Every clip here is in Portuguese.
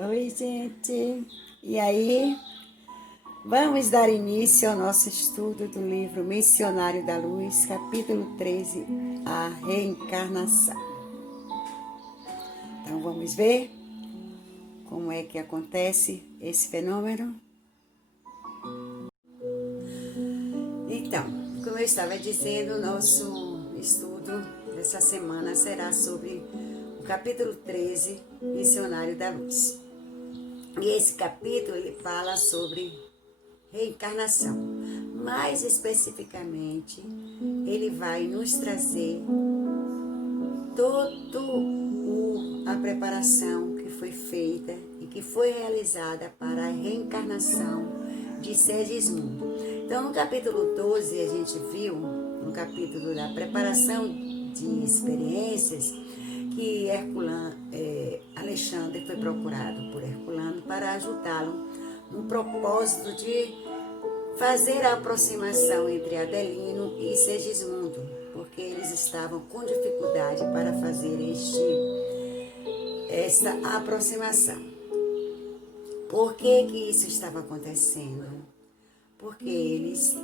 Oi, gente. E aí, vamos dar início ao nosso estudo do livro Missionário da Luz, capítulo 13, A Reencarnação. Então, vamos ver como é que acontece esse fenômeno? Então, como eu estava dizendo, o nosso estudo dessa semana será sobre o capítulo 13, Missionário da Luz. E esse capítulo ele fala sobre reencarnação. Mais especificamente, ele vai nos trazer toda a preparação que foi feita e que foi realizada para a reencarnação de Segismundo. Então, no capítulo 12, a gente viu, no capítulo da preparação de experiências, que Alexandre foi procurado por Herculano para ajudá-lo no propósito de fazer a aproximação entre Adelino e Segismundo, porque eles estavam com dificuldade para fazer esta aproximação. Por que isso estava acontecendo? Porque eles,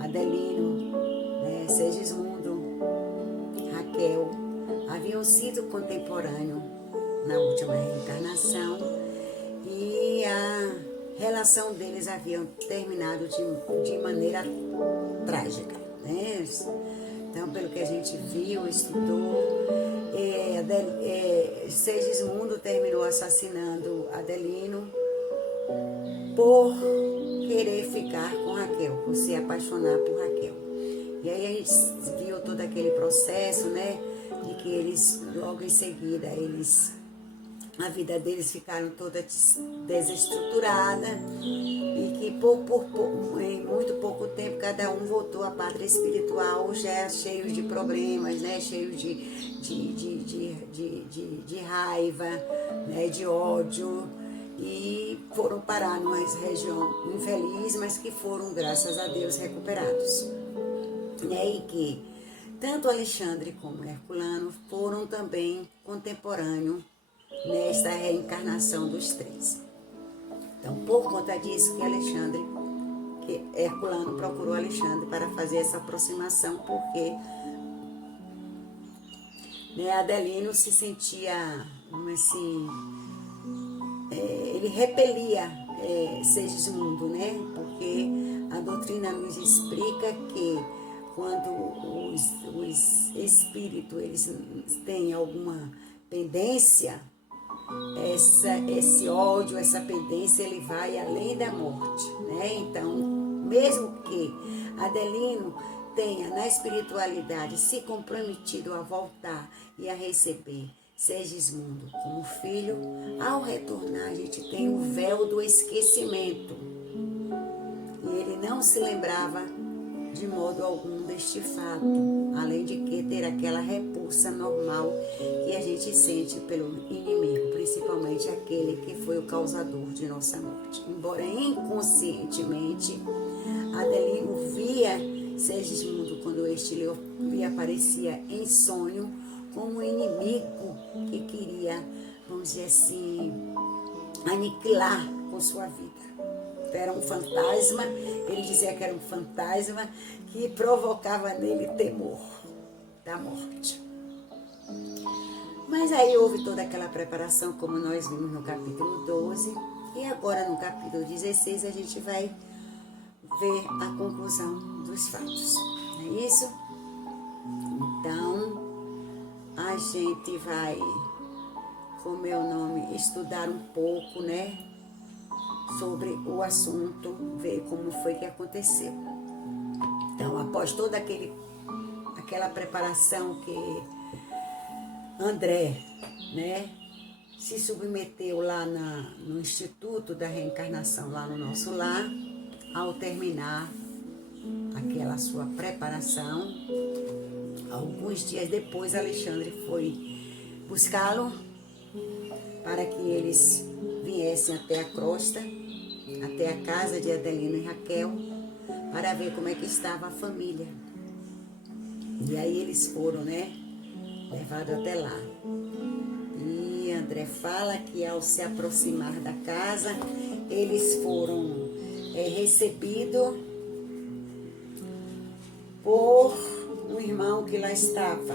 Adelino, Segismundo, Raquel, haviam sido contemporâneos na última reencarnação e a relação deles havia terminado de maneira trágica, né? Então, pelo que a gente viu, estudou, Segismundo terminou assassinando Adelino por querer ficar com Raquel, por se apaixonar por Raquel. E aí a gente viu todo aquele processo, né? De que eles, logo em seguida, a vida deles ficaram toda desestruturada e que em muito pouco tempo cada um voltou à pátria espiritual já cheios de problemas, né? Cheios de raiva, né? De ódio, e foram parar numa região infeliz, mas que foram, graças a Deus, recuperados. E que tanto Alexandre como Herculano foram também contemporâneos nesta reencarnação dos três. Então, por conta disso que Herculano procurou Alexandre para fazer essa aproximação, porque Adelino se sentia, assim, ele repelia Segismundo, né? Porque a doutrina nos explica que quando os espíritos eles têm alguma pendência, esse ódio, essa pendência, ele vai além da morte, né? Então, mesmo que Adelino tenha na espiritualidade se comprometido a voltar e a receber Segismundo como filho, ao retornar a gente tem o véu do esquecimento. E ele não se lembrava de modo algum deste fato, além de que ter aquela repulsa normal que a gente sente pelo inimigo, principalmente aquele que foi o causador de nossa morte. Embora inconscientemente, Adelino via Segismundo, quando este lhe aparecia em sonho, como um inimigo que queria, vamos dizer assim, aniquilar com sua vida. Era um fantasma, ele dizia que era um fantasma que provocava nele temor da morte. Mas aí houve toda aquela preparação, como nós vimos no capítulo 12, e agora no capítulo 16 a gente vai ver a conclusão dos fatos. Não é isso? Então, a gente vai, como meu nome, estudar um pouco, né? Sobre o assunto, ver como foi que aconteceu. Então, após toda aquela preparação que André, né, se submeteu lá no Instituto da Reencarnação, lá no nosso lar, ao terminar aquela sua preparação, alguns dias depois, Alexandre foi buscá-lo para que eles viessem até a crosta, até a casa de Adelino e Raquel, para ver como é que estava a família. E aí eles foram, né, levados até lá. E André fala que ao se aproximar da casa, eles foram recebidos por um irmão que lá estava,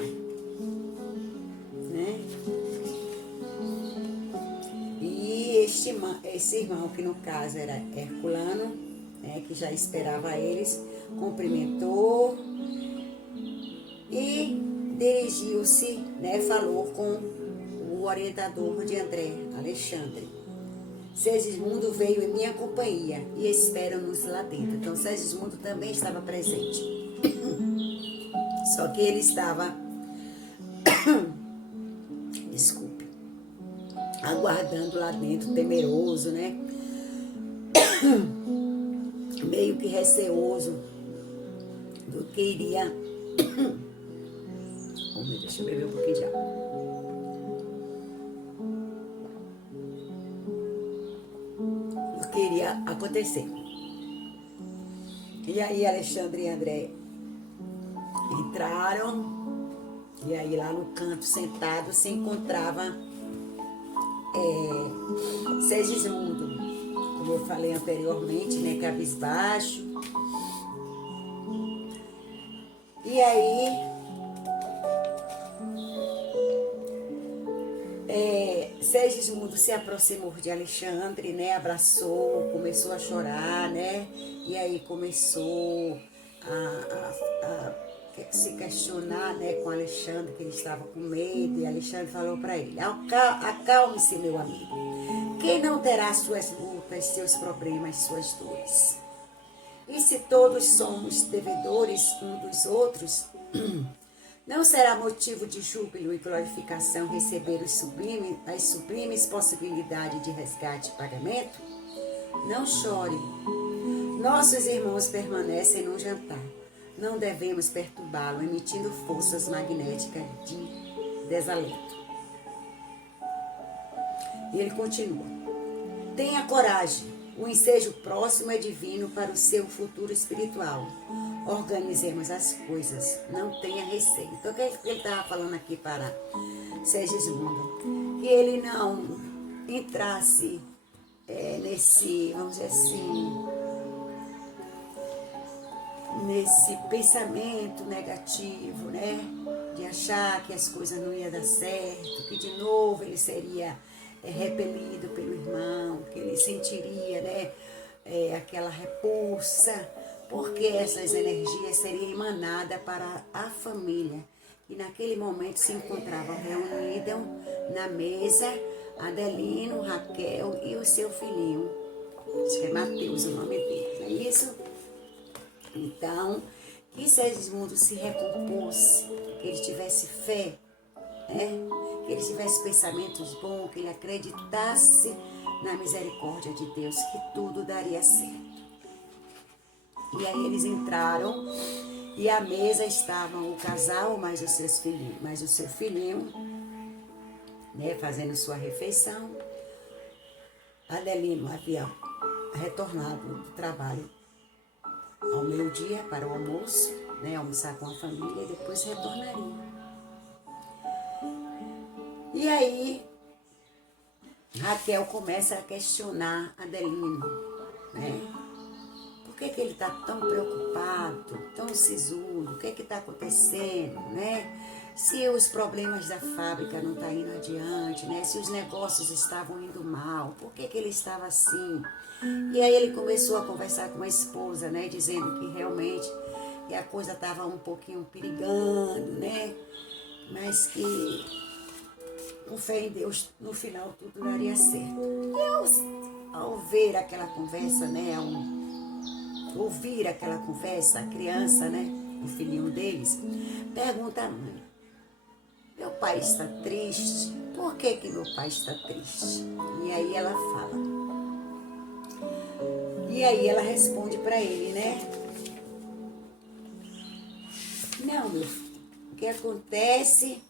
né? E esse irmão, que no caso era Herculano, né, que já esperava eles, cumprimentou e dirigiu-se, né, falou com o orientador de André, Alexandre. Segismundo veio em minha companhia e espera-nos lá dentro. Então Segismundo também estava presente. Só que ele estava, desculpe, aguardando lá dentro, temeroso, né? Meio que receoso do que iria... Deixa eu beber um pouquinho de água. Do que iria acontecer. E aí Alexandre e André entraram, e aí lá no canto sentado se encontrava Segismundo, como eu falei anteriormente, né, cabisbaixo. E aí Segismundo se aproximou de Alexandre, né, abraçou, começou a chorar, né, e aí começou a se questionar, né, com Alexandre, que ele estava com medo, e Alexandre falou para ele: acalme-se, meu amigo, quem não terá suas lutas, seus problemas, suas dores? E se todos somos devedores uns dos outros, não será motivo de júbilo e glorificação receber as sublimes possibilidades de resgate e pagamento? Não chore. Nossos irmãos permanecem no jantar. Não devemos perturbá-lo, emitindo forças magnéticas de desalento. E ele continua: tenha coragem. O ensejo próximo é divino para o seu futuro espiritual. Organizemos as coisas, não tenha receio. Então, o que ele estava falando aqui para Segismundo? Que ele não entrasse nesse, vamos dizer assim, nesse pensamento negativo, né? De achar que as coisas não iam dar certo, que de novo ele seria repelido pelo irmão, que ele sentiria, né, aquela repulsa, porque essas energias seriam emanadas para a família, que naquele momento se encontravam reunidas na mesa Adelino, Raquel e o seu filhinho, acho que é Mateus o nome dele, não é isso? Então, que Segismundo se recompôsse, que ele tivesse fé, né? Que ele tivesse pensamentos bons, que ele acreditasse na misericórdia de Deus, que tudo daria certo. E aí eles entraram e à mesa estavam o casal, mais os seus filhinhos, mais o seu filhinho, né, fazendo sua refeição. Adelino havia retornado do trabalho ao meio-dia para o almoço, né, almoçar com a família e depois retornaria. E aí Raquel começa a questionar Adelino, né? Por que ele está tão preocupado, tão sisudo? O que está acontecendo, né? Se os problemas da fábrica não estão indo adiante, né? Se os negócios estavam indo mal, por que ele estava assim? E aí ele começou a conversar com a esposa, né? Dizendo que realmente a coisa estava um pouquinho perigando, né? Mas que com fé em Deus, no final tudo daria certo. E ao ver aquela conversa, né? Ouvir aquela conversa, a criança, né? O filhinho deles, pergunta à mãe: meu pai está triste? Por que meu pai está triste? E aí ela fala. E aí ela responde para ele, né? Não, meu filho, o que acontece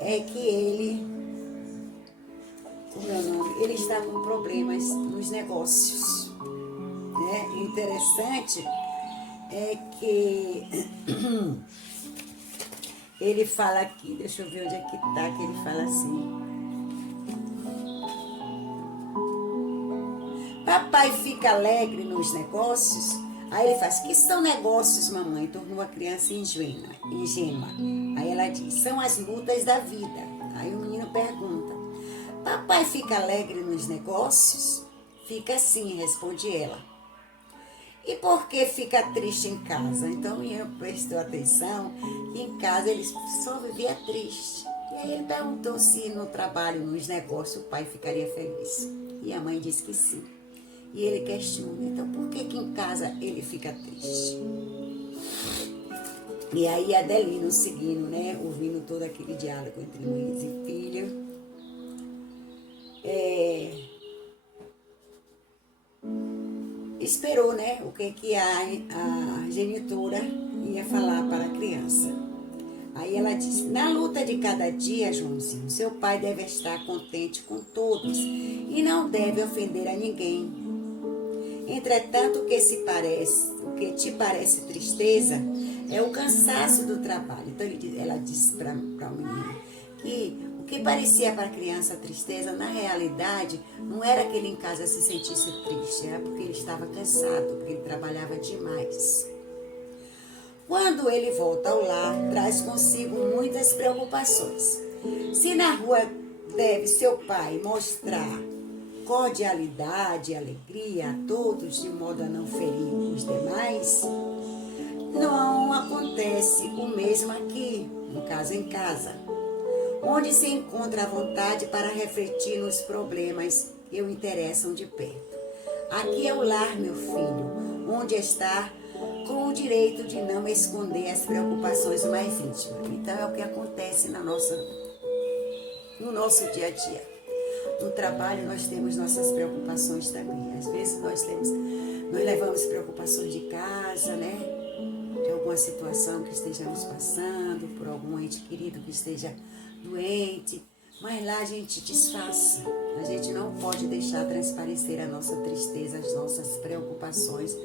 é que ele, ele está com problemas nos negócios, né? O interessante é que ele fala aqui, deixa eu ver onde é que tá, que ele fala assim: Papai fica alegre nos negócios? Aí ele faz, que são negócios, mamãe? Tornou a criança ingênua. Aí ela diz, são as lutas da vida. Aí o menino pergunta, papai fica alegre nos negócios? Fica sim, responde ela. E por que fica triste em casa? Então o menino prestou atenção que em casa ele só vivia triste. E aí ele perguntou se no trabalho, nos negócios, o pai ficaria feliz. E a mãe disse que sim. E ele questiona, então por que em casa ele fica triste? E aí Adelino seguindo, né, ouvindo todo aquele diálogo entre mãe e filho, esperou, né, o que a genitora ia falar para a criança. Aí ela disse, na luta de cada dia, Joãozinho, seu pai deve estar contente com todos e não deve ofender a ninguém. Entretanto, o que te parece tristeza é o cansaço do trabalho. Então ela disse para o menino que o que parecia para a criança tristeza, na realidade, não era que ele em casa se sentisse triste, era porque ele estava cansado, porque ele trabalhava demais. Quando ele volta ao lar, traz consigo muitas preocupações. Se na rua deve seu pai mostrar cordialidade e alegria a todos, de modo a não ferir os demais, não acontece o mesmo aqui, no caso em casa, onde se encontra a vontade para refletir nos problemas que o interessam de perto. Aqui é o lar, meu filho, onde está com o direito de não esconder as preocupações mais íntimas. Então é o que acontece no nosso dia a dia. No trabalho nós temos nossas preocupações também. Às vezes nós levamos preocupações de casa, né? De alguma situação que estejamos passando, por algum ente querido que esteja doente. Mas lá a gente disfarça. A gente não pode deixar transparecer a nossa tristeza, as nossas preocupações,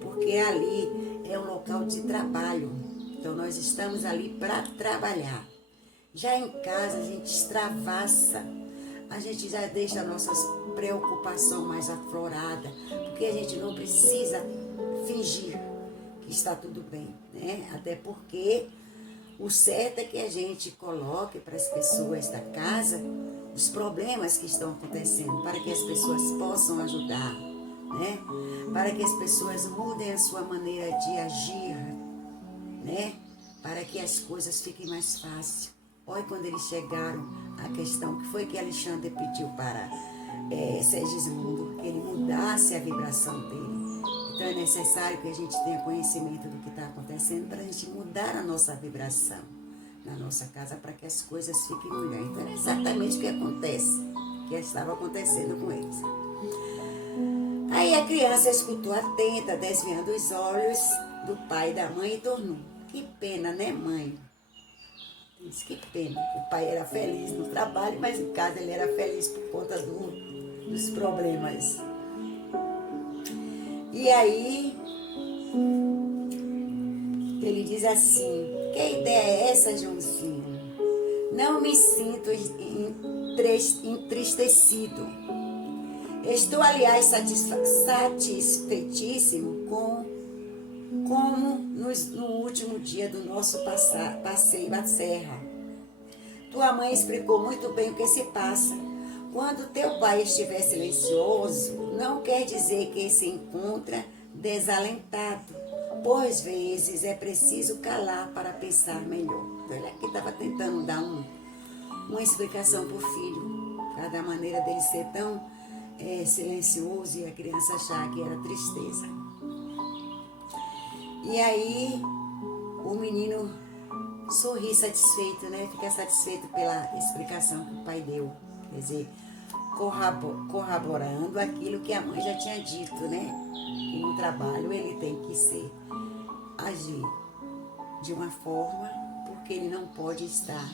porque ali é um local de trabalho. Então nós estamos ali para trabalhar. Já em casa a gente extravassa. A gente já deixa a nossa preocupação mais aflorada, porque a gente não precisa fingir que está tudo bem, né? Até porque o certo é que a gente coloque para as pessoas da casa os problemas que estão acontecendo, para que as pessoas possam ajudar, né? Para que as pessoas mudem a sua maneira de agir, né? Para que as coisas fiquem mais fáceis. Olha, quando eles chegaram, a questão que foi que Alexandre pediu para Segismundo, que ele mudasse a vibração dele. Então é necessário que a gente tenha conhecimento do que está acontecendo para a gente mudar a nossa vibração na nossa casa, para que as coisas fiquem melhor. Então é exatamente o que acontece, que estava acontecendo com eles. Aí a criança escutou atenta, desviando os olhos do pai e da mãe e tornou. Que pena, né, mãe? Diz, que pena, o pai era feliz no trabalho, mas em casa ele era feliz por conta dos problemas. E aí, ele diz assim, que ideia é essa, Joãozinho? Não me sinto entristecido. Estou, aliás, satisfeitíssimo como no último dia do nosso passeio à serra. Tua mãe explicou muito bem o que se passa. Quando teu pai estiver silencioso, não quer dizer que se encontra desalentado. Por vezes é preciso calar para pensar melhor. Então, ele aqui estava tentando dar uma explicação para o filho, da maneira dele ser tão silencioso e a criança achar que era tristeza. E aí o menino sorri satisfeito, né? Fica satisfeito pela explicação que o pai deu. Quer dizer, corroborando aquilo que a mãe já tinha dito, né? Que no trabalho ele tem que agir de uma forma, porque ele não pode estar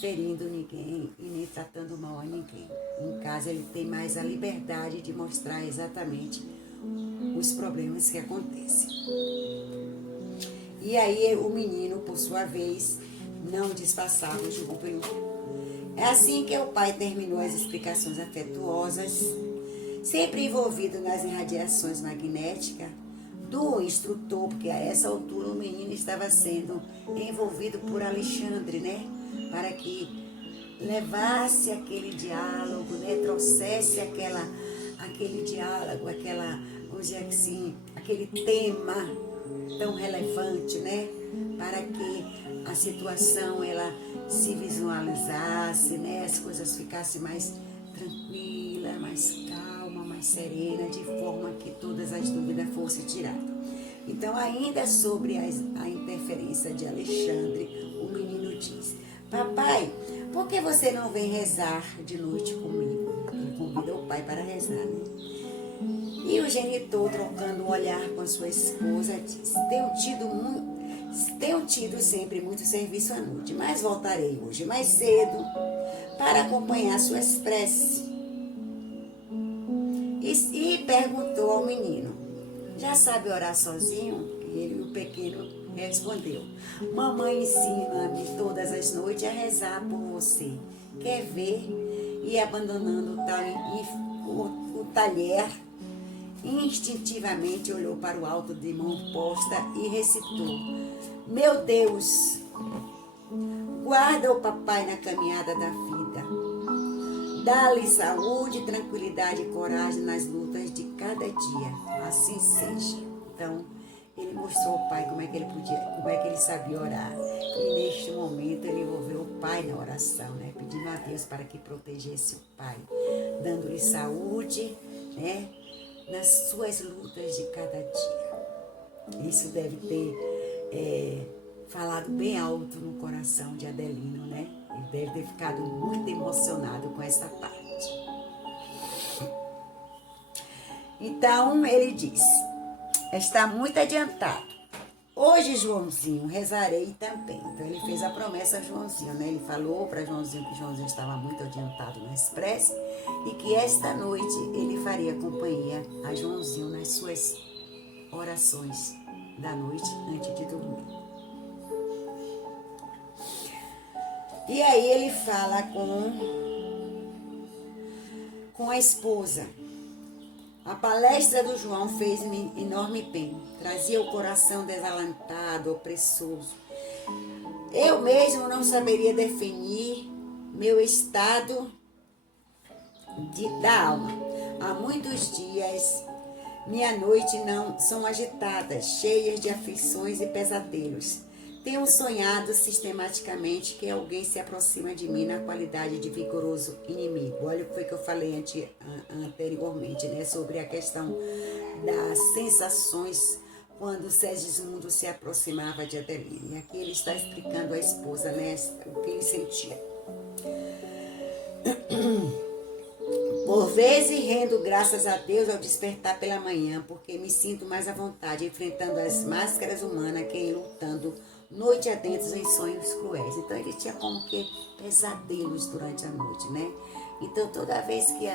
ferindo ninguém e nem tratando mal a ninguém. Em casa ele tem mais a liberdade de mostrar exatamente os problemas que acontecem. E aí o menino, por sua vez, não disfarçava o júbilo. É assim que o pai terminou as explicações afetuosas. sempre envolvido nas irradiações magnéticas do instrutor, porque a essa altura o menino estava sendo envolvido por Alexandre, né? Para que levasse aquele diálogo, né? Trouxesse aquele diálogo, vamos dizer assim, aquele tema tão relevante, né? Para que a situação ela se visualizasse, né? As coisas ficassem mais tranquilas, mais calma, mais serena, de forma que todas as dúvidas fossem tiradas. Então, ainda sobre a interferência de Alexandre, o menino diz: papai, por que você não vem rezar de noite comigo? Ele convida o pai para rezar, né? E o genitor, trocando um olhar com a sua esposa, diz: tenho tido sempre muito serviço à noite, mas voltarei hoje mais cedo para acompanhar suas preces. E perguntou ao menino: já sabe orar sozinho? E o pequeno respondeu: mamãe ensina-me todas as noites a rezar por você. Quer ver? E abandonando o talher, instintivamente olhou para o alto de mão posta e recitou: meu Deus, guarda o papai na caminhada da vida. Dá-lhe saúde, tranquilidade e coragem nas lutas de cada dia. Assim seja. Então, ele mostrou ao pai como é que ele sabia orar. E neste momento ele envolveu o pai na oração, né? Pedindo a Deus para que protegesse o pai, dando-lhe saúde, né? Nas suas lutas de cada dia. Isso deve ter falado bem alto no coração de Adelino, né? Ele deve ter ficado muito emocionado com essa parte. Então ele diz: está muito adiantado. Hoje, Joãozinho, rezarei também. Então ele fez a promessa a Joãozinho, né? Ele falou para Joãozinho que Joãozinho estava muito adiantado no expresso e que esta noite ele faria companhia a Joãozinho nas suas orações da noite antes de dormir. E aí ele fala com a esposa: a palestra do João fez-me enorme bem. Trazia o coração desalentado, opressoso. Eu mesmo não saberia definir meu estado da alma. Há muitos dias, minha noite não são agitadas, cheias de aflições e pesadelos. Tenho sonhado sistematicamente que alguém se aproxima de mim na qualidade de vigoroso inimigo. Olha o que foi que eu falei anteriormente, né? Sobre a questão das sensações quando Segismundo se aproximava de Adelino. E aqui ele está explicando à esposa, né, o que ele sentia. Por vezes rendo graças a Deus ao despertar pela manhã, porque me sinto mais à vontade enfrentando as máscaras humanas que lutando noite adentro em sonhos cruéis. Então ele tinha como que pesadelos durante a noite, né? Então toda vez que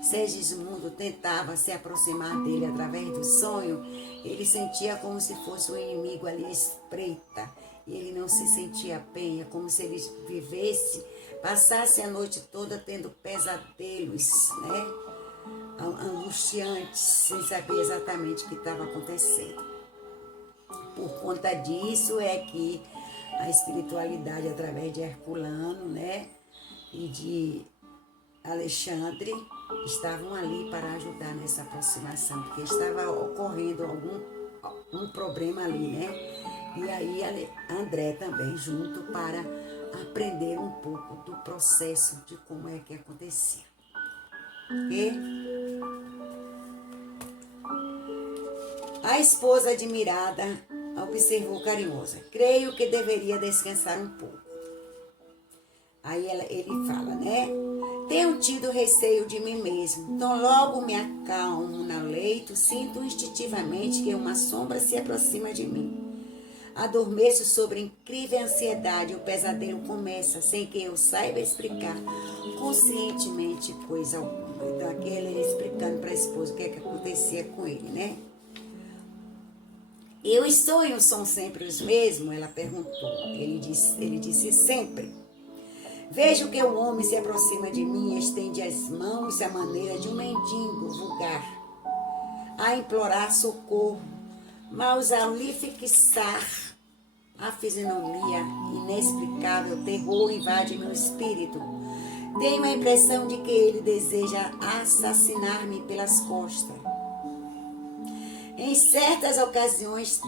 Segismundo tentava se aproximar dele através do sonho, ele sentia como se fosse um inimigo ali à espreita. E ele não se sentia bem, é como se ele passasse a noite toda tendo pesadelos, né? Angustiantes, sem saber exatamente o que estava acontecendo. Por conta disso é que a espiritualidade, através de Herculano, né, e de Alexandre, estavam ali para ajudar nessa aproximação, porque estava ocorrendo um problema ali, né? E aí André também junto para aprender um pouco do processo de como é que acontecia. E a esposa admirada observou carinhosa: creio que deveria descansar um pouco. Aí ele fala, né? Tenho tido receio de mim mesmo. Então logo me acalmo no leito, sinto instintivamente que uma sombra se aproxima de mim. Adormeço sobre incrível ansiedade, o pesadelo começa, sem que eu saiba explicar conscientemente coisa alguma. Então aqui ele explicando para a esposa o que é que acontecia com ele, né? E os sonhos são sempre os mesmos? Ela perguntou. Ele disse sempre. Vejo que o homem se aproxima de mim e estende as mãos à maneira de um mendigo vulgar, a implorar socorro, mas ao lhe fixar a fisionomia inexplicável, terror invade meu espírito. Tenho a impressão de que ele deseja assassinar-me pelas costas. Em certas ocasiões,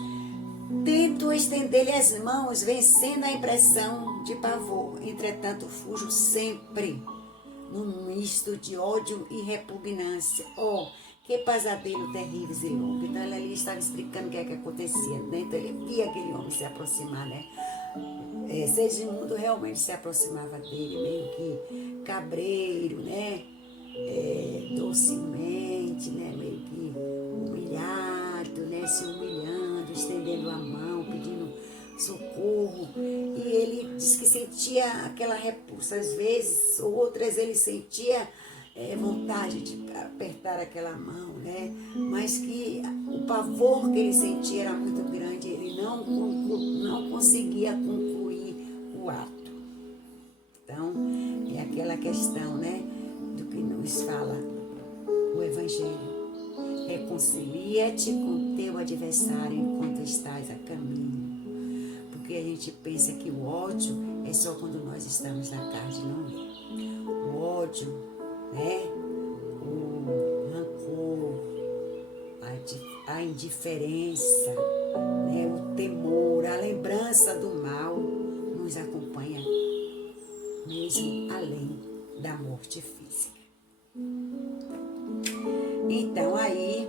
tento estender-lhe as mãos, vencendo a impressão de pavor. Entretanto, fujo sempre num misto de ódio e repugnância. Oh, que pesadelo terrível e louco. Então, ele ali estava explicando o que é que acontecia, né? Então, ele via aquele homem se aproximar, né? Segismundo realmente se aproximava dele, meio que cabreiro, né? Docemente, né? Meio que humilhado, né? Se humilhando, estendendo a mão, pedindo socorro. E ele disse que sentia aquela repulsa. Às vezes, outras ele sentia vontade de apertar aquela mão, né? Mas que o pavor que ele sentia era muito grande, ele não conseguia concluir o ato. Então, é aquela questão, né, do que nos fala o Evangelho. Reconcilia-te com teu adversário enquanto estás a caminho. Porque a gente pensa que o ódio é só quando nós estamos na carne, não é? O ódio, né? O rancor, a indiferença, né? O temor, a lembrança do mal nos acompanha mesmo além da morte física. Então aí,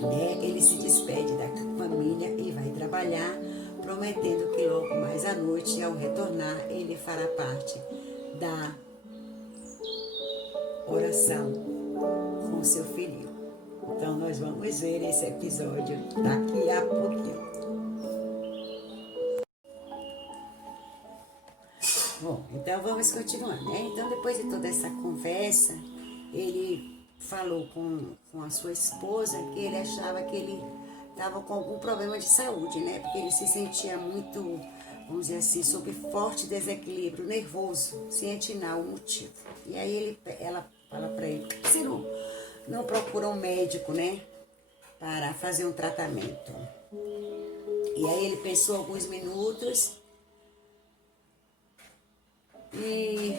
né, ele se despede da família e vai trabalhar, prometendo que logo mais à noite, ao retornar, ele fará parte da oração com seu filho. Então nós vamos ver esse episódio daqui a pouquinho. Bom, então vamos continuar, né? Então depois de toda essa conversa, ele falou com a sua esposa que ele achava que ele estava com algum problema de saúde, né? Porque ele se sentia muito, vamos dizer assim, sob forte desequilíbrio nervoso, sem atinar o motivo. E aí ela fala para ele, por que você não procura um médico, né? Para fazer um tratamento. E aí ele pensou alguns minutos e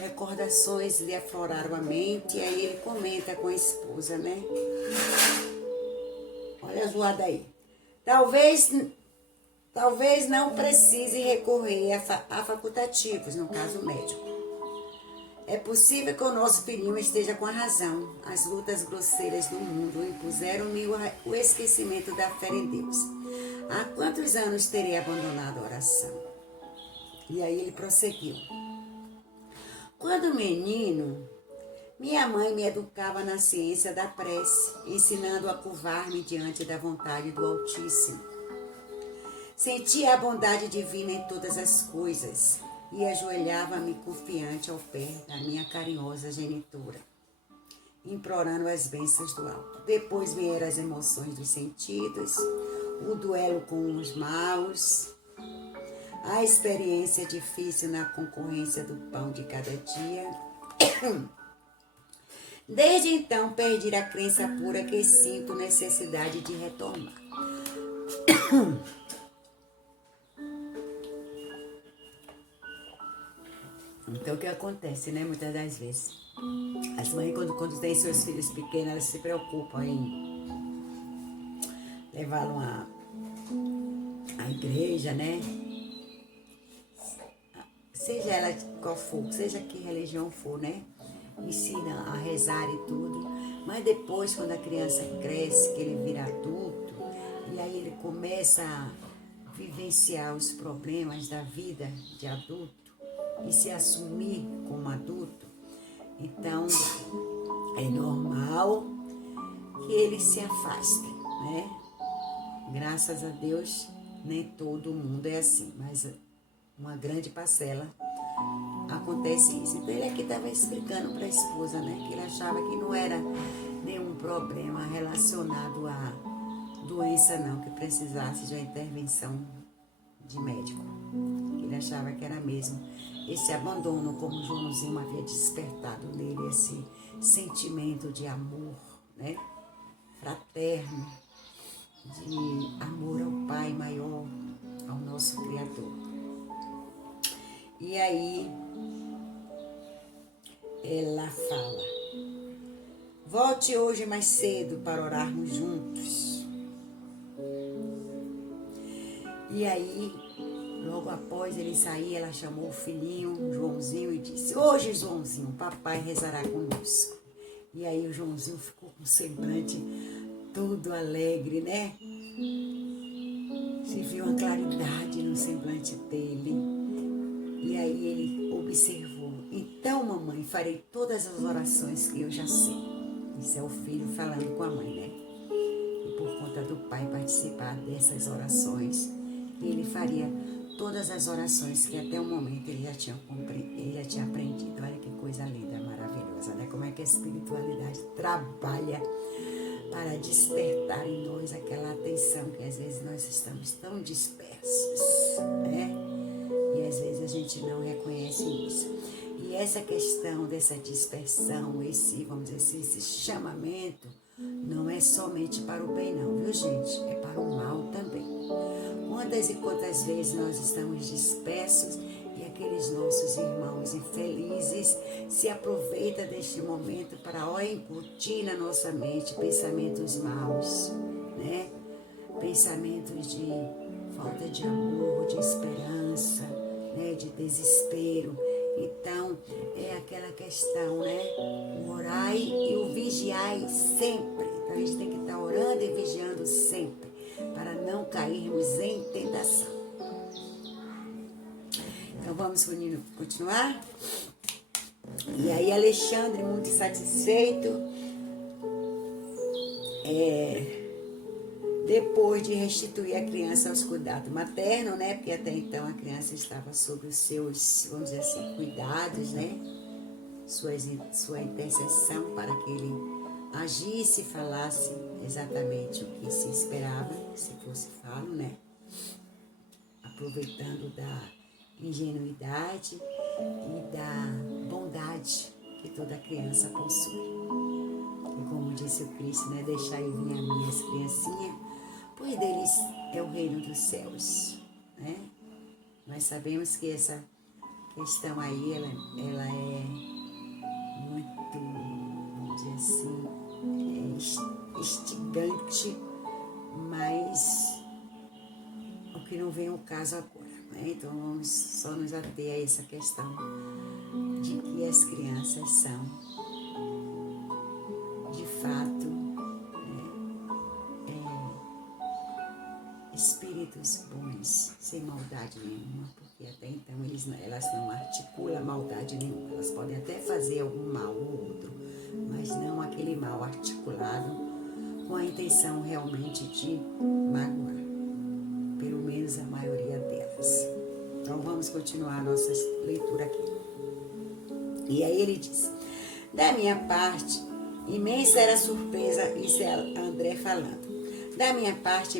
recordações lhe afloraram a mente, e aí ele comenta com a esposa, né? Olha a zoada aí. Talvez não precise recorrer a facultativos, no caso médico. É possível que o nosso filhinho esteja com a razão. As lutas grosseiras do mundo impuseram-me o esquecimento da fé em Deus. Há quantos anos terei abandonado a oração? E aí ele prosseguiu. Quando menino, minha mãe me educava na ciência da prece, ensinando a curvar-me diante da vontade do Altíssimo. Sentia a bondade divina em todas as coisas e ajoelhava-me confiante ao pé da minha carinhosa genitora, implorando as bênçãos do alto. Depois vieram as emoções dos sentidos, o duelo com os maus, a experiência difícil na concorrência do pão de cada dia. Desde então, perdi a crença pura que sinto necessidade de retomar. Então, o que acontece, né? Muitas das vezes, as mães, quando têm seus filhos pequenos, elas se preocupam em levá-lo à igreja, né? Seja ela qual for, seja que religião for, né? Ensina a rezar e tudo. Mas depois, quando a criança cresce, que ele vira adulto, e aí ele começa a vivenciar os problemas da vida de adulto e se assumir como adulto, então é normal que ele se afaste, né? Graças a Deus, nem todo mundo é assim, mas uma grande parcela acontece isso. Então ele aqui estava explicando para a esposa, né, que ele achava que não era nenhum problema relacionado à doença não, que precisasse de uma intervenção de médico. Ele ele achava que era mesmo esse abandono, como Joãozinho havia despertado nele esse sentimento de amor, né? Fraterno, de amor ao Pai maior, ao nosso Criador. E aí, ela fala: volte hoje mais cedo para orarmos juntos. E aí, logo após ele sair, ela chamou o filhinho, Joãozinho, e disse: hoje, Joãozinho, papai rezará conosco. E aí o Joãozinho ficou com o semblante todo alegre, né? Se viu uma claridade no semblante dele. E aí ele observou: então, mamãe, farei todas as orações que eu já sei. Isso é o filho falando com a mãe, né? E por conta do pai participar dessas orações, ele faria todas as orações que até o momento ele já tinha aprendido. Olha que coisa linda, maravilhosa, né? Como é que a espiritualidade trabalha para despertar em nós aquela atenção que às vezes nós estamos tão dispersos, né? E às vezes a gente não reconhece isso. E essa questão dessa dispersão, vamos dizer assim, esse chamamento, não é somente para o bem não, viu gente? É para o mal também. Quantas e quantas vezes nós estamos dispersos e aqueles nossos irmãos infelizes se aproveitam deste momento para incutir na nossa mente pensamentos maus, né? Pensamentos de falta de amor, de esperança, né? De desespero. Então, é aquela questão, né? O orai e o vigiai sempre. Então, a gente tem que estar orando e vigiando sempre, para não cairmos em tentação. Então, vamos continuar? E aí, Alexandre, muito satisfeito, depois de restituir a criança aos cuidados maternos, né? Porque até então a criança estava sob os seus, vamos dizer assim, cuidados, né? Sua intercessão para que ele agisse e falasse exatamente o que se esperava, se fosse falo, né? Aproveitando da ingenuidade e da bondade que toda criança possui. E como disse o Cristo, né? Deixai vir a minhas criancinhas, pois deles é o reino dos céus, né? Nós sabemos que essa questão aí, ela é muito, vamos dizer assim, instigante, mas o que não vem ao caso agora, né? Então vamos só nos ater a essa questão de que as crianças são, de fato, espíritos bons, sem maldade nenhuma, porque até então elas não articulam maldade nenhuma. Elas podem até fazer algum mal ou outro, mas não aquele mal articulado com a intenção realmente de magoar, pelo menos a maioria delas. Então vamos continuar a nossa leitura aqui. E aí ele diz: da minha parte, imensa era a surpresa, isso é André falando. Da minha parte,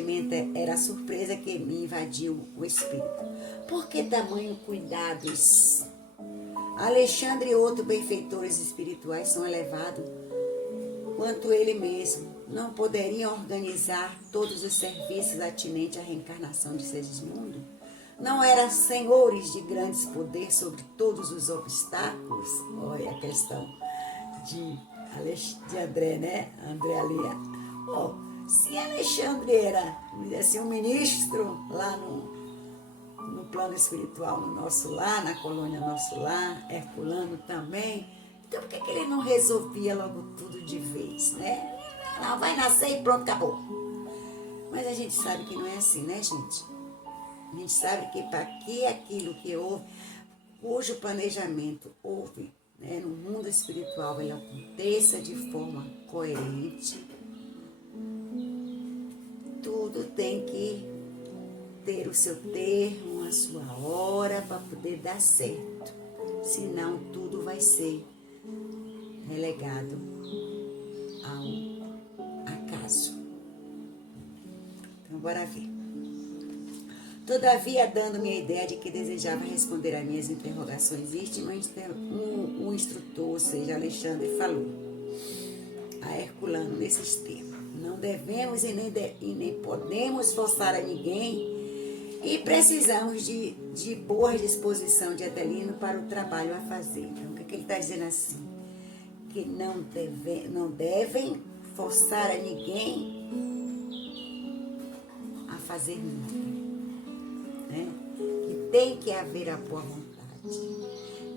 era a surpresa que me invadiu o espírito. Por que tamanho cuidados? Alexandre e outros benfeitores espirituais são elevados quanto ele mesmo. Não poderiam organizar todos os serviços atinentes à reencarnação de Segismundo? Não eram senhores de grandes poderes sobre todos os obstáculos? Olha a questão de André, né? André ali. Se Alexandre era, assim, um ministro lá no plano espiritual, no nosso lar, na colônia nosso lar, Herculano também, então por que ele não resolvia logo tudo de vez, né? Não, vai nascer e pronto, acabou. Mas a gente sabe que não é assim, né, gente? A gente sabe que para que aquilo que houve, cujo planejamento houve, né, no mundo espiritual, ele aconteça de forma coerente, tudo tem que ter o seu termo, a sua hora para poder dar certo. Senão tudo vai ser relegado ao acaso. Então bora ver. Todavia, dando-me a ideia de que desejava responder a minhas interrogações íntimas, o instrutor, ou seja, Alexandre, falou a Herculano nesses termos: não devemos e nem podemos forçar a ninguém e precisamos de boa disposição de Adelino para o trabalho a fazer. Então, o que ele está dizendo assim? Que não devem forçar a ninguém a fazer nada, né? Que tem que haver a boa vontade,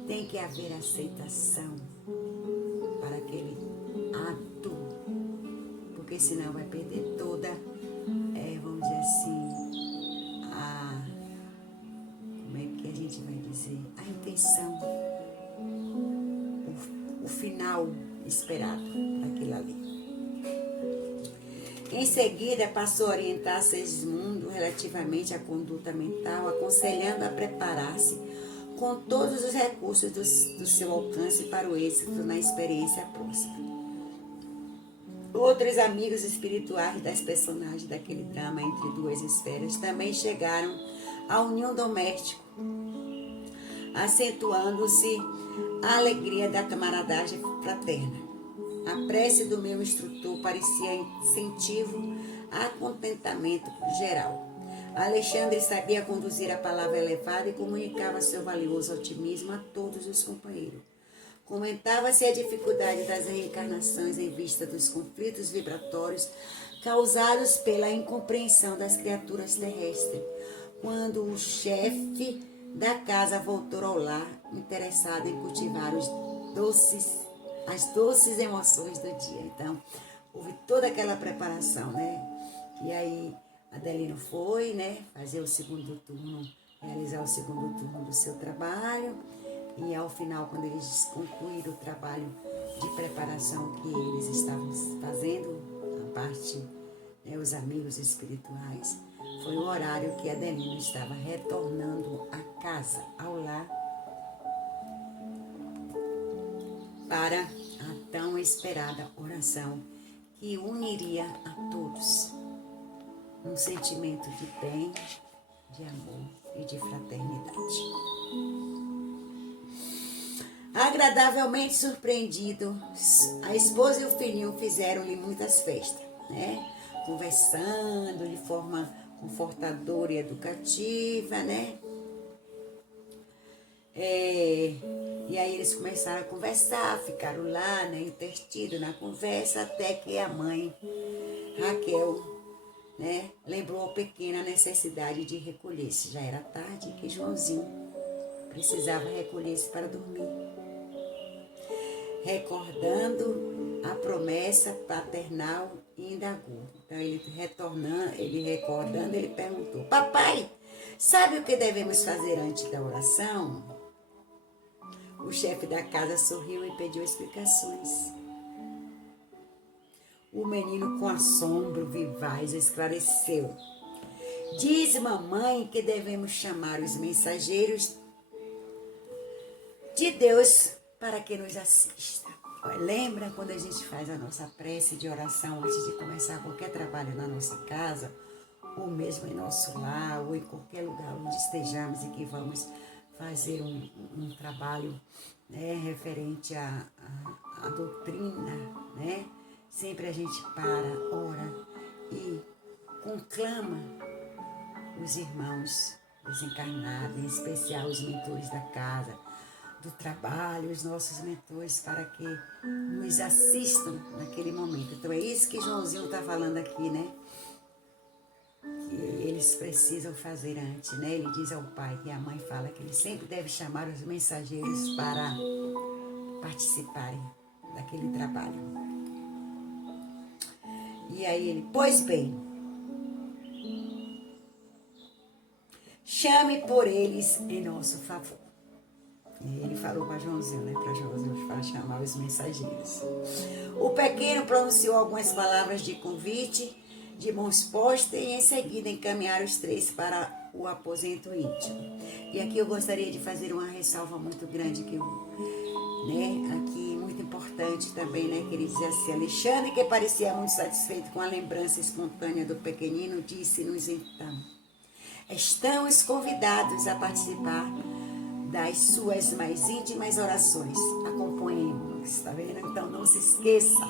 tem que haver aceitação para aquele ato, porque senão vai perder toda, vamos dizer assim, como é que a gente vai dizer? A intenção, o final esperado daquilo ali. Em seguida, passou a orientar Segismundo relativamente à conduta mental, aconselhando a preparar-se com todos os recursos do seu alcance para o êxito na experiência próxima. Outros amigos espirituais das personagens daquele drama entre duas esferas também chegaram à união doméstica, acentuando-se a alegria da camaradagem fraterna. A prece do meu instrutor parecia incentivo a contentamento geral. Alexandre sabia conduzir a palavra elevada e comunicava seu valioso otimismo a todos os companheiros. Comentava-se a dificuldade das reencarnações em vista dos conflitos vibratórios causados pela incompreensão das criaturas terrestres, quando o chefe da casa voltou ao lar, interessado em cultivar as doces emoções do dia. Então, houve toda aquela preparação, né? E aí, Adelino foi, né, fazer o segundo turno, realizar o segundo turno do seu trabalho. E ao final, quando eles concluíram o trabalho de preparação que eles estavam fazendo, a parte, né, os amigos espirituais, foi o horário que Adelino estava retornando à casa, ao lar, para a tão esperada oração que uniria a todos num sentimento de bem, de amor e de fraternidade. Agradavelmente surpreendidos, a esposa e o filhinho fizeram-lhe muitas festas, né? Conversando de forma confortadora e educativa, né? E aí eles começaram a conversar, ficaram lá, né, intertidos na conversa, até que a mãe, Raquel, né, lembrou ao pequeno a necessidade de recolher-se. Já era tarde que Joãozinho precisava recolher-se para dormir. Recordando a promessa paternal, indagou. Então ele recordando, ele perguntou: papai, sabe o que devemos fazer antes da oração? O chefe da casa sorriu e pediu explicações. O menino, com assombro vivaz, esclareceu: diz mamãe que devemos chamar os mensageiros de Deus para que nos assista. Lembra quando a gente faz a nossa prece de oração antes de começar qualquer trabalho na nossa casa, ou mesmo em nosso lar, ou em qualquer lugar onde estejamos e que vamos fazer um trabalho, né, referente à doutrina, né? Sempre a gente para, ora e conclama os irmãos desencarnados, em especial os mentores da casa, do trabalho, os nossos mentores, para que nos assistam naquele momento. Então é isso que Joãozinho está falando aqui, né? Que eles precisam fazer antes, né? Ele diz ao pai que a mãe fala que ele sempre deve chamar os mensageiros para participarem daquele trabalho. E aí ele: pois bem, chame por eles em nosso favor. E ele falou para Joãozinho, né? Para Joãozinho para chamar os mensageiros. O pequeno pronunciou algumas palavras de convite, de mãos postas, e em seguida encaminharam os três para o aposento íntimo. E aqui eu gostaria de fazer uma ressalva muito grande, que aqui muito importante também, né? Que ele dizia assim: Alexandre, que parecia muito satisfeito com a lembrança espontânea do pequenino, disse-nos então: Estamos convidados a participar das suas mais íntimas orações. Acompanhemos, tá vendo? Então não se esqueça,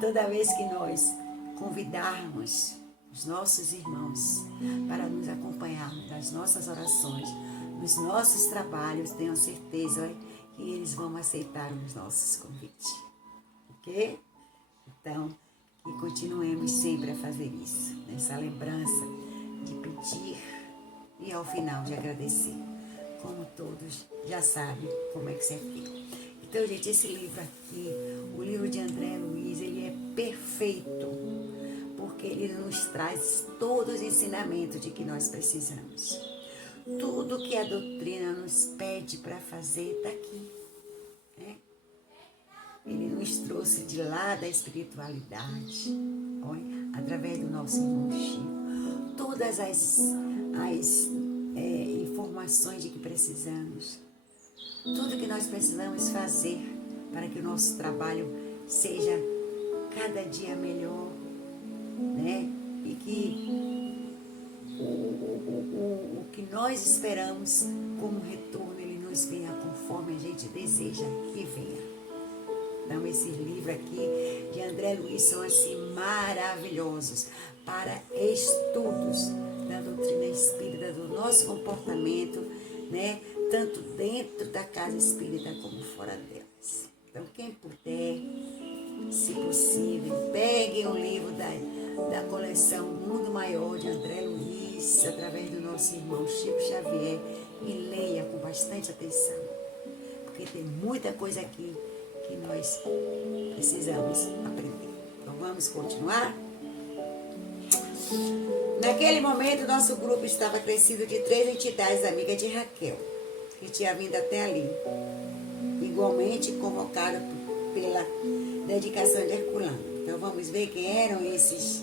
toda vez que nós convidarmos os nossos irmãos para nos acompanhar nas nossas orações, nos nossos trabalhos, tenham certeza que eles vão aceitar os nossos convites. Ok? Então, que continuemos sempre a fazer isso, nessa lembrança de pedir e ao final de agradecer. Como todos já sabem como é que isso é feito. Então, gente, esse livro aqui, o livro de André Luiz, ele é perfeito, porque ele nos traz todos os ensinamentos de que nós precisamos. Tudo que a doutrina nos pede para fazer está aqui. Né? Ele nos trouxe de lá da espiritualidade, olha, através do nosso irmão Chico, todas as informações de que precisamos, tudo que nós precisamos fazer para que o nosso trabalho seja cada dia melhor, né? E que o que nós esperamos como retorno, ele nos venha conforme a gente deseja que venha. Então, esses livros aqui de André Luiz são assim maravilhosos para estudos da doutrina espírita, do nosso comportamento, né? Tanto dentro da casa espírita como fora delas. Então, quem puder, se possível, pegue o livro da coleção Mundo Maior de André Luiz, através do nosso irmão Chico Xavier, e leia com bastante atenção, porque tem muita coisa aqui que nós precisamos aprender. Então vamos continuar? Naquele momento, nosso grupo estava crescido de 3 entidades amigas de Raquel, que tinha vindo até ali, igualmente convocada pela dedicação de Herculano. Então vamos ver quem eram esses.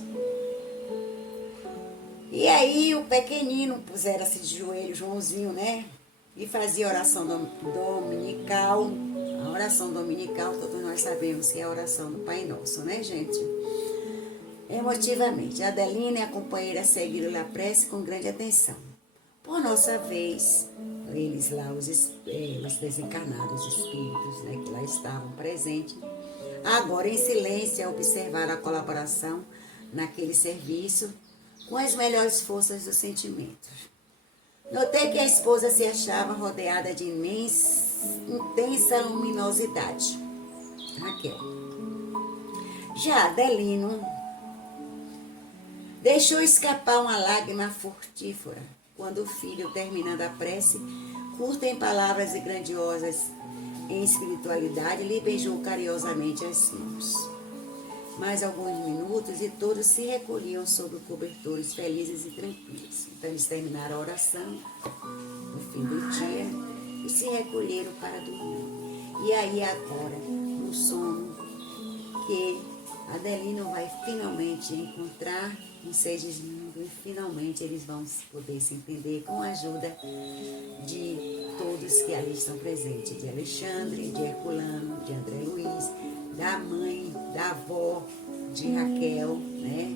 E aí o pequenino pusera-se de joelho, Joãozinho, né? E fazia oração dominical. A oração dominical, todos nós sabemos que é a oração do Pai Nosso, né, gente? Emotivamente, Adelina e a companheira seguiram a prece com grande atenção. Por nossa vez, eles lá, os desencarnados espíritos, né, que lá estavam presentes, agora em silêncio, observaram a colaboração naquele serviço com as melhores forças dos sentimentos. Notei que a esposa se achava rodeada de intensa luminosidade. Raquel. Já Adelino deixou escapar uma lágrima furtífera quando o filho, terminando a prece, curta em palavras e grandiosas em espiritualidade, lhe beijou carinhosamente as mãos. Mais alguns minutos e todos se recolhiam sob cobertores felizes e tranquilos. Então eles terminaram a oração no fim do dia e se recolheram para dormir. E aí agora, no sono, que Adelino vai finalmente encontrar um ser deslindo e finalmente eles vão poder se entender com a ajuda de todos que ali estão presentes, de Alexandre, de Herculano, de André Luiz, da mãe, da avó, de Raquel, né?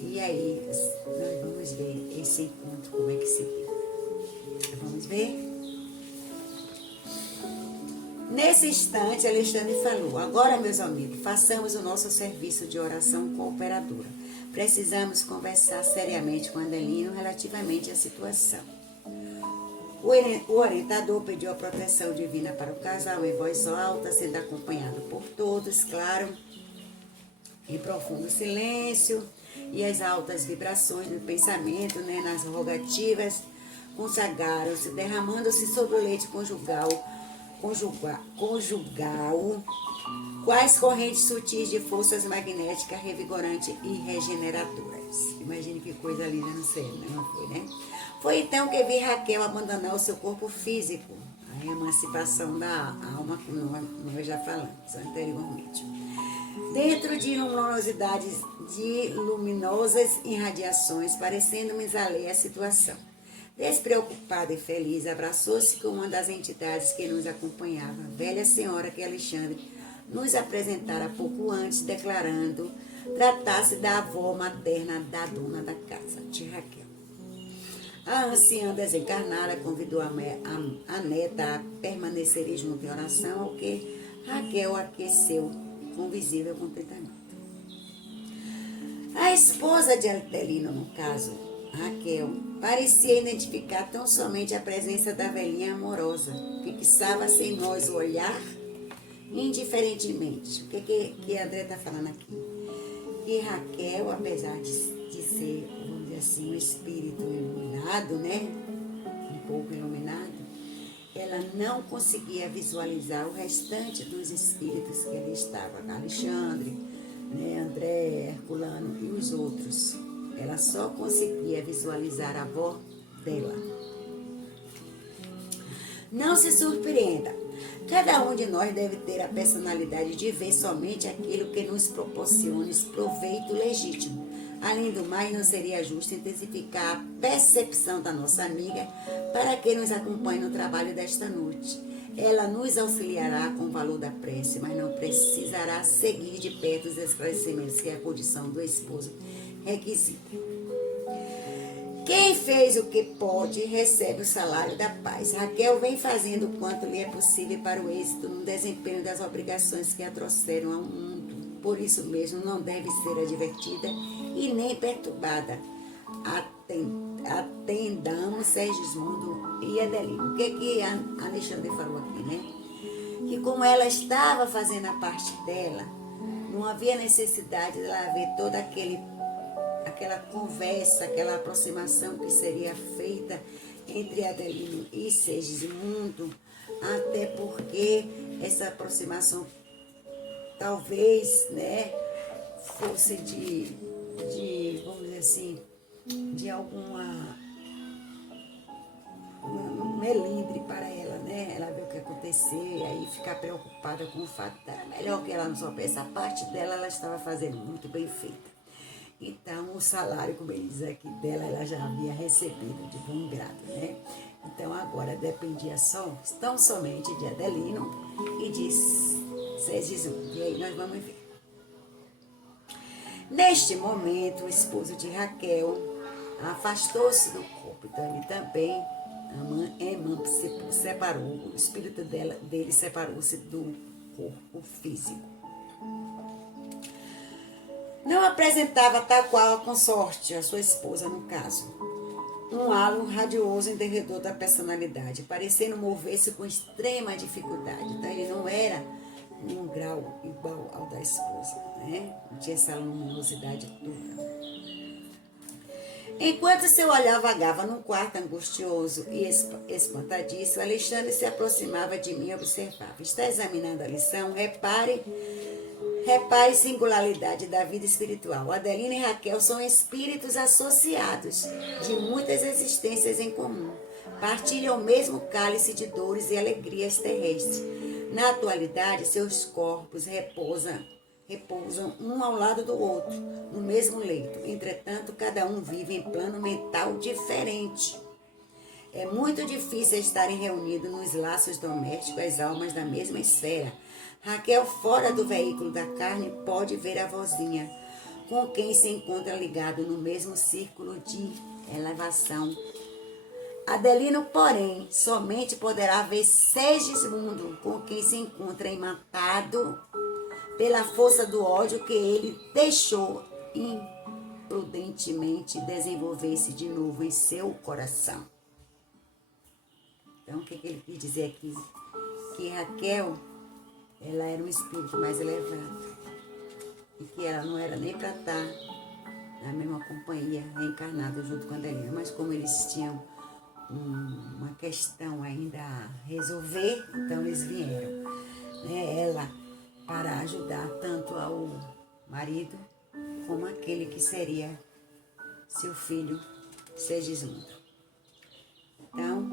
E aí, nós vamos ver esse encontro, como é que se deu. Vamos ver? Nesse instante, Alexandre falou: agora, meus amigos, façamos o nosso serviço de oração cooperadora. Precisamos conversar seriamente com Adelino relativamente à situação. O orientador pediu a proteção divina para o casal em voz alta, sendo acompanhado por todos, claro, em profundo silêncio, e as altas vibrações do pensamento, né, nas rogativas, consagraram-se, derramando-se sobre o leite conjugal, quais correntes sutis de forças magnéticas revigorantes e regeneradoras. Imagine que coisa linda no céu, né? Não foi, né? Foi então que vi Raquel abandonar o seu corpo físico, a emancipação da alma, que nós já falamos anteriormente. Dentro de luminosas irradiações, parecendo-me alheia à situação. Despreocupada e feliz, abraçou-se com uma das entidades que nos acompanhava, a velha senhora que Alexandre nos apresentara pouco antes, declarando tratar-se da avó materna da dona da casa, de Raquel. A anciã desencarnada convidou a neta a permanecer junto em oração, ao que Raquel aqueceu com visível contentamento. A esposa de Adelino, no caso, Raquel, parecia identificar tão somente a presença da velhinha amorosa, que fixava sem nós o olhar indiferentemente. O que André está falando aqui? Que Raquel, apesar de ser, vamos dizer assim, um espírito iluminado, né? Um pouco iluminado, ela não conseguia visualizar o restante dos espíritos que ali estavam, Alexandre, né, André, Herculano e os outros. Ela só conseguia visualizar a avó dela. Não se surpreenda. Cada um de nós deve ter a personalidade de ver somente aquilo que nos proporcione proveito legítimo. Além do mais, não seria justo intensificar a percepção da nossa amiga para que nos acompanhe no trabalho desta noite. Ela nos auxiliará com o valor da prece, mas não precisará seguir de perto os esclarecimentos que a condição do esposo requisita. Quem fez o que pode, recebe o salário da paz. Raquel vem fazendo o quanto lhe é possível para o êxito no desempenho das obrigações que a trouxeram ao mundo. Por isso mesmo, não deve ser advertida e nem perturbada. Atendamos Segismundo e Adelino. O que a Alexandre falou aqui, né? Que como ela estava fazendo a parte dela, não havia necessidade de ela ver toda aquela conversa, aquela aproximação que seria feita entre Adelino e Segismundo, até porque essa aproximação talvez, né, fosse de vamos dizer assim, de alguma melindre para ela, né? Ela vê o que acontecer e aí ficar preocupada com o fato dela. Melhor que ela não soubesse, a parte dela ela estava fazendo muito bem feita. Então, o salário, como ele diz aqui, dela, ela já havia recebido de bom grado, né? Então, agora dependia tão somente de Adelino e de Segismundo. E aí nós vamos ver. Neste momento, o esposo de Raquel afastou-se do corpo, então ele também se separou, o espírito dele separou-se do corpo físico. Não apresentava tal qual a consorte, a sua esposa no caso, um halo radioso em derredor da personalidade, parecendo mover-se com extrema dificuldade. Então ele não era num grau igual ao da esposa, né? Não tinha essa luminosidade toda. Enquanto seu olhar vagava num quarto angustioso e espantadiço, Alexandre se aproximava de mim e observava. Está examinando a lição? Repare singularidade da vida espiritual. Adelina e Raquel são espíritos associados, de muitas existências em comum. Partilham o mesmo cálice de dores e alegrias terrestres. Na atualidade, seus corpos repousam um ao lado do outro, no mesmo leito. Entretanto, cada um vive em plano mental diferente. É muito difícil estarem reunidos nos laços domésticos as almas da mesma esfera. Raquel, fora do veículo da carne, pode ver a vozinha, com quem se encontra ligado no mesmo círculo de elevação. Adelino, porém, somente poderá ver Segismundo, com quem se encontra imatado pela força do ódio que ele deixou imprudentemente desenvolver-se de novo em seu coração. Então, o que ele quis dizer aqui? Que Raquel, ela era um espírito mais elevado e que ela não era nem para estar na mesma companhia, reencarnada junto com Adelino, mas como eles tinham uma questão ainda a resolver, então eles vieram, né? Ela para ajudar tanto ao marido como aquele que seria seu filho Segismundo. Então,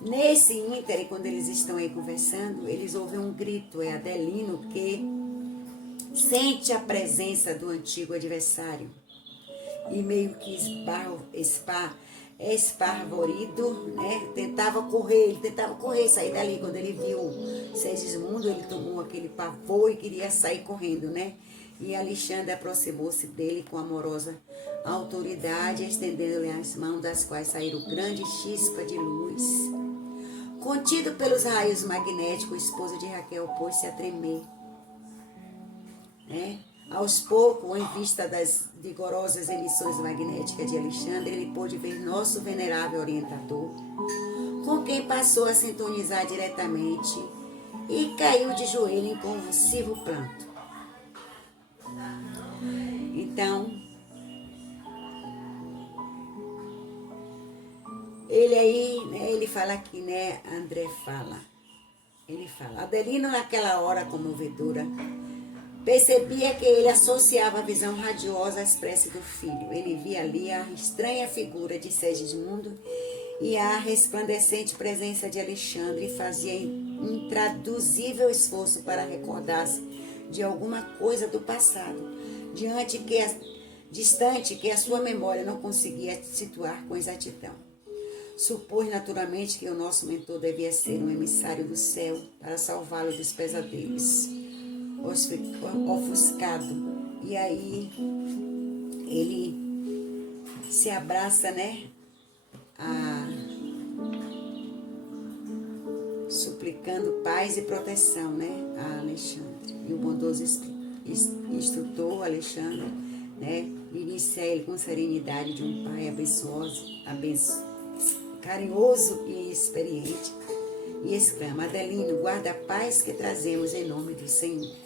nesse ínterim, quando eles estão aí conversando, eles ouvem um grito, é Adelino que sente a presença do antigo adversário e meio que esparvorido, né? Tentava correr, sair dali. Quando ele viu Segismundo, ele tomou aquele pavor e queria sair correndo, né? E Alexandre aproximou-se dele com amorosa a autoridade, estendendo-lhe as mãos, das quais saíram grande chispa de luz. Contido pelos raios magnéticos, o esposo de Raquel pôs-se a tremer. Aos poucos, em vista das vigorosas emissões magnéticas de Alexandre, ele pôde ver nosso venerável orientador, com quem passou a sintonizar diretamente e caiu de joelho em convulsivo pranto. Então, ele aí, ele fala aqui, André fala. Ele fala, Adelino naquela hora comovedora, percebia que ele associava a visão radiosa às preces do filho. Ele via ali a estranha figura de Segismundo e a resplandecente presença de Alexandre e fazia intraduzível esforço para recordar-se de alguma coisa do passado, distante que a sua memória não conseguia situar com exatidão. Supôs naturalmente que o nosso mentor devia ser um emissário do céu para salvá-lo dos pesadelos. Ofuscado. E aí ele se abraça, suplicando paz e proteção, a Alexandre. E o bondoso instrutor Alexandre, inicia ele com serenidade de um pai carinhoso e experiente, e exclama, Adelino, guarda a paz que trazemos em nome do Senhor.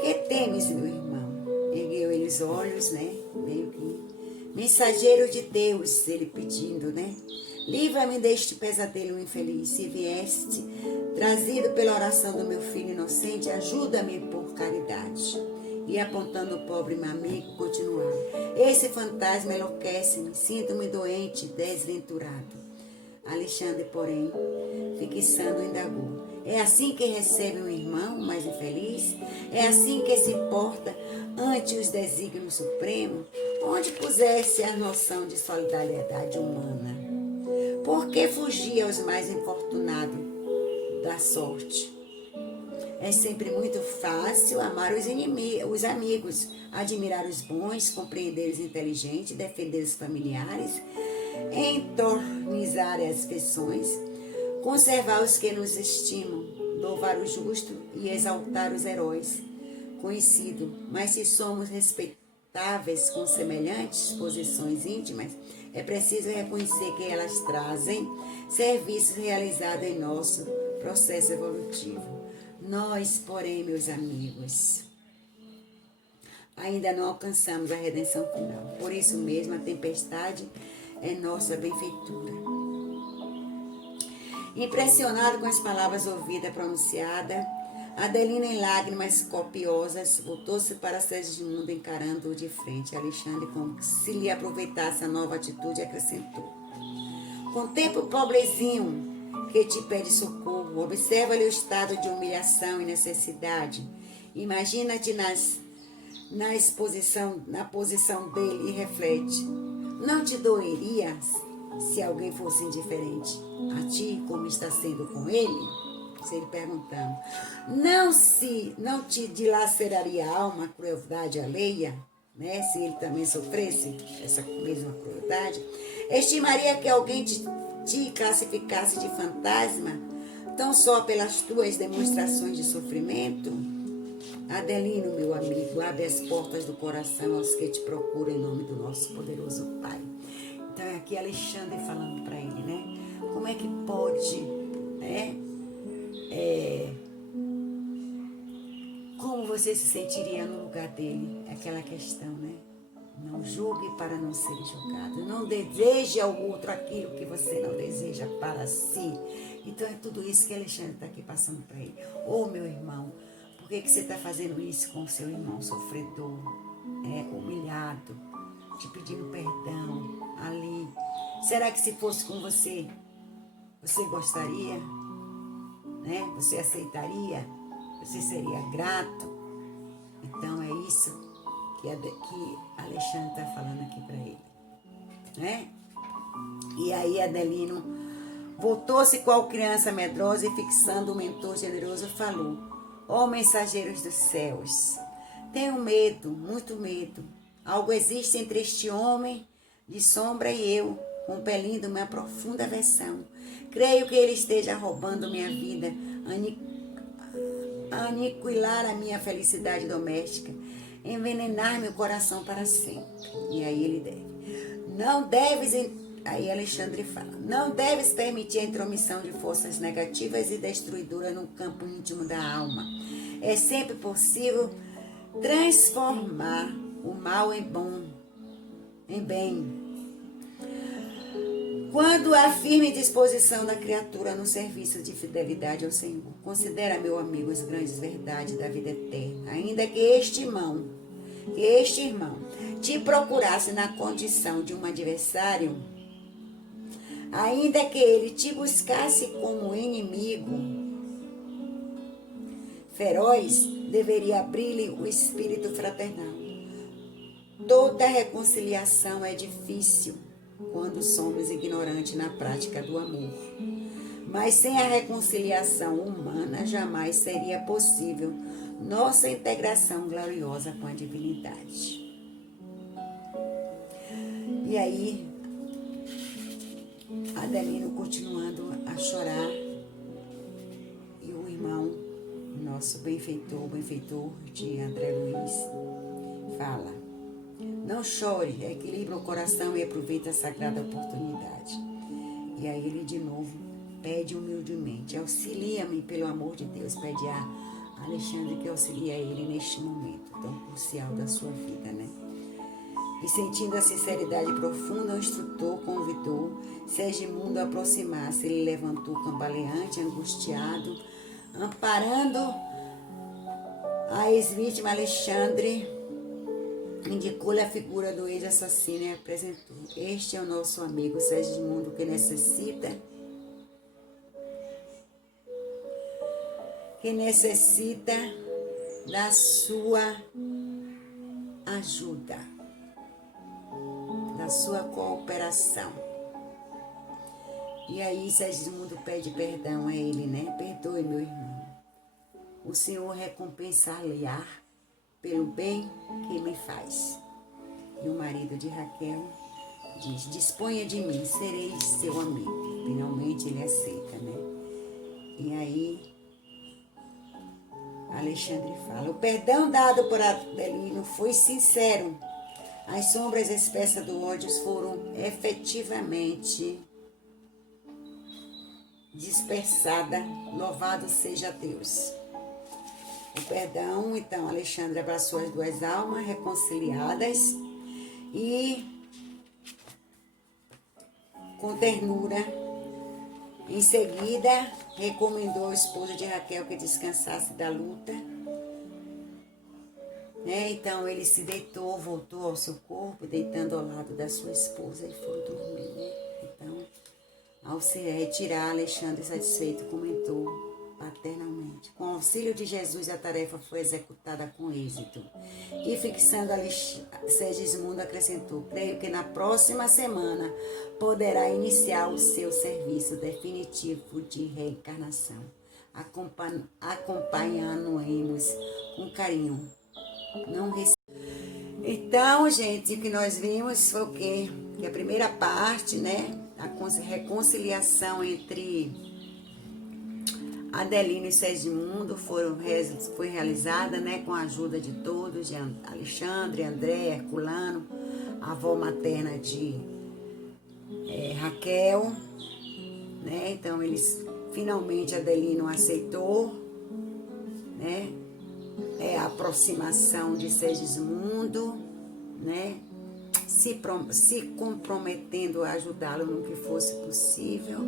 Que temes, meu irmão? Ergueu ele os olhos, meio que mensageiro de Deus, ele pedindo, livra-me deste pesadelo infeliz. Se vieste trazido pela oração do meu filho inocente, ajuda-me por caridade. E apontando o pobre meu amigo, continuava, esse fantasma enlouquece-me, sinto-me doente, desventurado. Alexandre, porém, fixando, indagou, é assim que recebe um irmão mais infeliz? É assim que se porta ante os desígnios supremos? Onde pusesse a noção de solidariedade humana? Por que fugir aos mais infortunados da sorte? É sempre muito fácil amar os amigos, admirar os bons, compreender os inteligentes, defender os familiares, entornizar as afeições, conservar os que nos estimam, louvar o justo e exaltar os heróis conhecidos. Mas se somos respeitáveis com semelhantes posições íntimas, é preciso reconhecer que elas trazem serviços realizados em nosso processo evolutivo. Nós, porém, meus amigos, ainda não alcançamos a redenção final. Por isso mesmo, a tempestade é nossa benfeitura. Impressionado com as palavras ouvidas pronunciadas, Adelino, em lágrimas copiosas, voltou-se para Segismundo, encarando-o de frente. Alexandre, como se lhe aproveitasse a nova atitude, acrescentou, contempla o pobrezinho que te pede socorro, observa-lhe o estado de humilhação e necessidade. Imagina-te na posição dele e reflete. Não te doeria se alguém fosse indiferente a ti, como está sendo com ele? Se ele perguntando. Não te dilaceraria a alma a crueldade alheia? Se ele também sofresse essa mesma crueldade? Estimaria que alguém te classificasse de fantasma, tão só pelas tuas demonstrações de sofrimento? Adelino, meu amigo, abre as portas do coração aos que te procuram em nome do nosso poderoso Pai. Então é aqui Alexandre falando para ele, como é que pode, como você se sentiria no lugar dele? Aquela questão, Não julgue para não ser julgado. Não deseje ao outro aquilo que você não deseja para si. Então é tudo isso que Alexandre está aqui passando para ele. Meu irmão, por que você está fazendo isso com o seu irmão sofredor, humilhado, te pedindo perdão ali? Será que se fosse com você, você gostaria? Você aceitaria? Você seria grato? Então é isso que Alexandre está falando aqui para ele. E aí Adelino voltou-se qual criança medrosa e fixando o mentor generoso falou, mensageiros dos céus, tenho medo, muito medo. Algo existe entre este homem de sombra e eu, compelindo minha profunda aversão. Creio que ele esteja roubando minha vida, aniquilar a minha felicidade doméstica, envenenar meu coração para sempre. E aí ele deve. Não deves, aí Alexandre fala, não deves permitir a intromissão de forças negativas e destruidoras no campo íntimo da alma. É sempre possível transformar o mal em bem. Quando há firme disposição da criatura no serviço de fidelidade ao Senhor, considera, meu amigo, as grandes verdades da vida eterna, ainda que este irmão te procurasse na condição de um adversário, ainda que ele te buscasse como inimigo feroz, deveria abrir-lhe o espírito fraternal. Toda reconciliação é difícil quando somos ignorantes na prática do amor. Mas sem a reconciliação humana, jamais seria possível nossa integração gloriosa com a divindade. E aí, Adelino continuando a chorar, e o irmão, nosso benfeitor de André Luiz, fala: não chore, equilibra o coração e aproveita a sagrada oportunidade. E aí ele de novo pede humildemente: auxilia-me pelo amor de Deus. Pede a Alexandre que auxilie ele neste momento tão crucial da sua vida, né? E sentindo a sinceridade profunda, o instrutor convidou Segismundo a aproximar-se. Ele levantou cambaleante, angustiado, amparando a ex-vítima Alexandre. Indicou-lhe a figura do ex-assassino e apresentou: este é o nosso amigo Segismundo, que necessita da sua ajuda, da sua cooperação. E aí Segismundo pede perdão a ele, né? Perdoe, meu irmão. O Senhor recompensar-lhe-á pelo bem que me faz. E o marido de Raquel diz: disponha de mim, serei seu amigo. Finalmente ele aceita, né? E aí Alexandre fala: o perdão dado por Adelino foi sincero. As sombras espessas do ódio foram efetivamente dispersadas. Louvado seja Deus. O perdão, então, Alexandre abraçou as duas almas reconciliadas e, com ternura, em seguida, recomendou ao esposo de Raquel que descansasse da luta. Né? Então, ele se deitou, voltou ao seu corpo, deitando ao lado da sua esposa e foram dormir. Né? Então, ao se retirar, Alexandre, satisfeito, comentou paternalmente: com o auxílio de Jesus, a tarefa foi executada com êxito. E fixando Segismundo, acrescentou: creio que na próxima semana poderá iniciar o seu serviço definitivo de reencarnação. Acompanhando-nos com carinho. Então, gente, o que nós vimos foi o quê? Que a primeira parte, né? A reconciliação entre Adelino e Segismundo foi realizada, né, com a ajuda de todos, de Alexandre, André, Herculano, a avó materna de Raquel, né? Então eles finalmente Adelino aceitou, né? A aproximação de Segismundo, né? Se comprometendo a ajudá-lo no que fosse possível.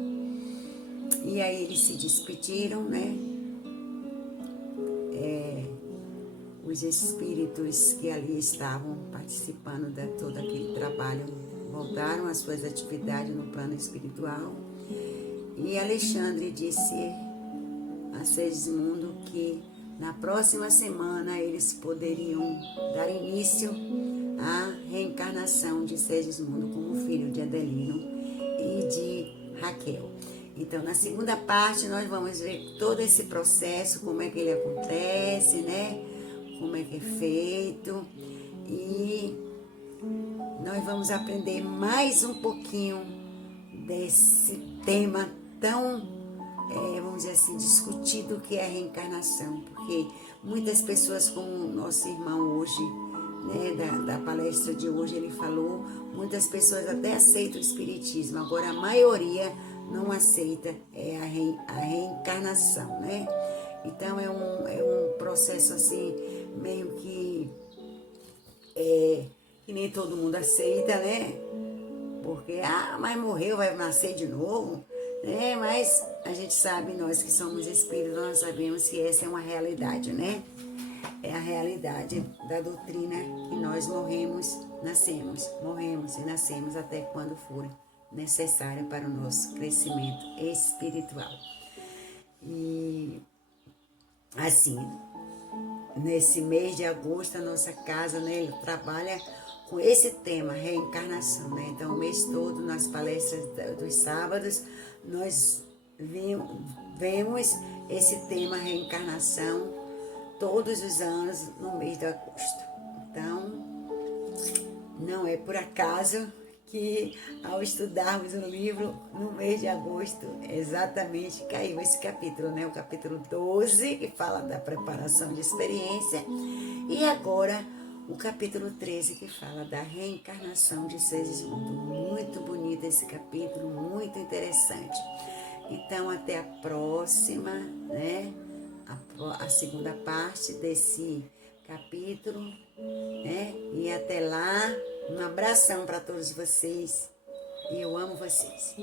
E aí eles se despediram, né? Os espíritos que ali estavam participando de todo aquele trabalho voltaram às suas atividades no plano espiritual. E Alexandre disse a Segismundo que na próxima semana eles poderiam dar início à reencarnação de Segismundo como filho de Adelino e de Raquel. Então, na segunda parte, nós vamos ver todo esse processo, como é que ele acontece, né? Como é que é feito. E nós vamos aprender mais um pouquinho desse tema tão, vamos dizer assim, discutido, que é a reencarnação, porque muitas pessoas, como o nosso irmão hoje, né, da palestra de hoje, ele falou, muitas pessoas até aceitam o espiritismo, agora a maioria não aceita a reencarnação, né? Então é um processo assim, meio que nem todo mundo aceita, né? Porque, mas morreu, vai nascer de novo, né? Mas a gente sabe, nós que somos espíritos, nós sabemos que essa é uma realidade, né? É a realidade da doutrina que nós morremos e nascemos até quando for necessário para o nosso crescimento espiritual. E assim, nesse mês de agosto, a nossa casa, né, ele trabalha com esse tema, reencarnação, né? Então, o mês todo, nas palestras dos sábados, nós vemos esse tema, reencarnação, todos os anos, no mês de agosto. Então, não é por acaso que, ao estudarmos o livro, no mês de agosto, exatamente caiu esse capítulo, né? O capítulo 12, que fala da preparação de experiência, e agora o capítulo 13, que fala da reencarnação de seres humanos. Muito bonito esse capítulo, muito interessante. Então, até a próxima, né? A segunda parte desse capítulo, né? E até lá, um abração para todos vocês. E eu amo vocês.